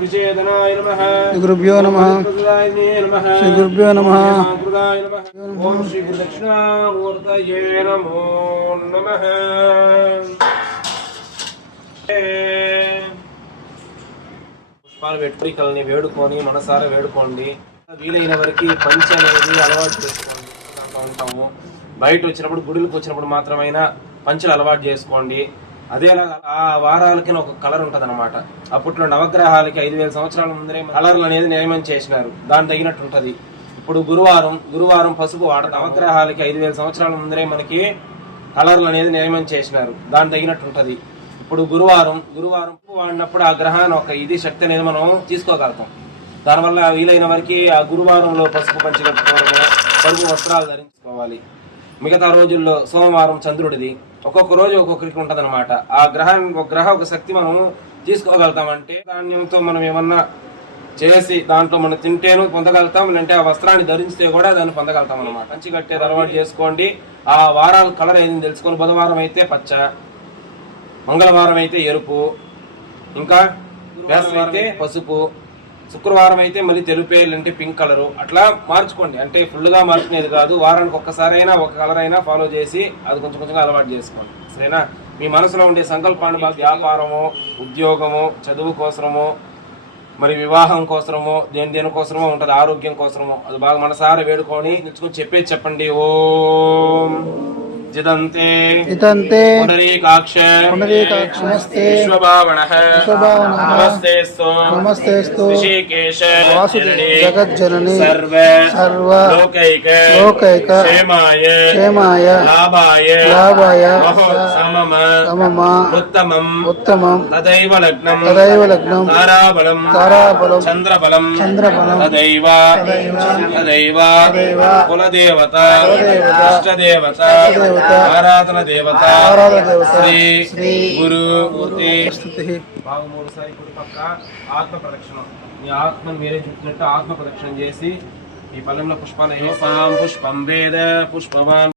విజయదనాయ నమః శ్రీ గురుభ్యో నమ శ్రీ గురుభ్యో నమ కృదాయ నమః ఓం శ్రీ గురు దక్షిణామూర్తయే నమో నమః పుష్పాలు పెట్టుకుని కలని వేడుకొని మనసారా వేడుకోండి. వీలైన వరకు పంచ అనేది అలవాటు చేసుకోండి. ఉంటాము. బయట వచ్చినప్పుడు గుడులకు వచ్చినప్పుడు మాత్రమైనా పంచలు అలవాటు చేసుకోండి. అదే ఆ వారాలకి ఒక కలర్ ఉంటది అనమాట అప్పట్లో నవగ్రహాలకి ఐదు వేల సంవత్సరాల ముందరే కలర్లు అనేది నియమం చేసినారు. దాని తగినట్టు ఉంటది. ఇప్పుడు గురువారం గురువారం పసుపు వాడ నవగ్రహాలకి ఐదు వేల సంవత్సరాల ముందరే మనకి కలర్లు అనేది నియమం చేసినారు. దాని తగినట్టు ఉంటది. ఇప్పుడు గురువారం గురువారం వాడినప్పుడు ఆ గ్రహాన్ని ఒక ఇది శక్తి అనేది మనం తీసుకోగలుగుతాం. దానివల్ల వీలైన వరకు ఆ గురువారంలో పసుపు పంచి కట్టుకోవడము పరుపు వస్త్రాలు ధరించుకోవాలి. మిగతా రోజుల్లో సోమవారం చంద్రుడిది. ఒక్కొక్క రోజు ఒక్కొక్కరికి ఉంటదన్నమాట. ఆ గ్రహం ఒక గ్రహ ఒక శక్తి మనం తీసుకోగలుగుతామంటే ధాన్యంతో మనం ఏమన్నా చేసి దాంట్లో మనం తింటేను పొందగలుగుతాం లేదంటే ఆ వస్త్రాన్ని ధరిస్తే కూడా దాన్ని పొందగలుగుతాం అనమాట మంచి కట్టే అలవాటు చేసుకోండి. ఆ వారాల కలర్ ఏదని తెలుసుకొని బుధవారం అయితే పచ్చ మంగళవారం అయితే ఎరుపు ఇంకా వేసవి అయితే పసుపు శుక్రవారం అయితే మళ్ళీ తెలుపు పేర్లు అంటే పింక్ కలరు. అట్లా మార్చుకోండి. అంటే ఫుల్గా మార్చుకునేది కాదు. వారానికి ఒక్కసారి అయినా ఒక కలర్ అయినా ఫాలో చేసి అది కొంచెం కొంచెంగా అలవాటు చేసుకోండి. సరేనా? మీ మనసులో ఉండే సంకల్పాన్ని బాగా వ్యాపారము ఉద్యోగము చదువు కోసము మరి వివాహం కోసమో దేని దేని కోసమో ఉంటుంది ఆరోగ్యం కోసమో అది బాగా మనసారా వేడుకొని నిల్చుకొని చెప్పేది చెప్పండి. ఓం జిదంతే ఇతంతే పుండరీకాక్ష పుండరీకాక్షమస్తే విశ్వభావణ విశ్వభావనః నమస్తేస్తు నమస్తేస్తు ఋషికేశ వాసుదేవ జగజ్జనని సర్వ సర్వ లోకైక లోకైక క్షేమాయ క్షేమాయ లాభాయ లాభాయ మహో సమమ సమమ ఉత్తమం ఉత్తమం తదైవ లగ్నం తదైవ లగ్నం తారాబలం తారాబలం చంద్రబలం చంద్రబలం తదైవ తదైవ కులదేవత ఆరాధన దేవత. ఆరాధన దేవత. శ్రీ శ్రీ గురు మూర్తి. స్తుతి బాగా మూడు సారి కుడి పక్క ఆత్మ ప్రదక్షిణ. మీ ఆత్మను మీరే చూసినట్టు ఆత్మ ప్రదక్షిణ చేసి ఈ పల్లెంలో పుష్పాలు పుష్పం వేద పుష్పవాన్.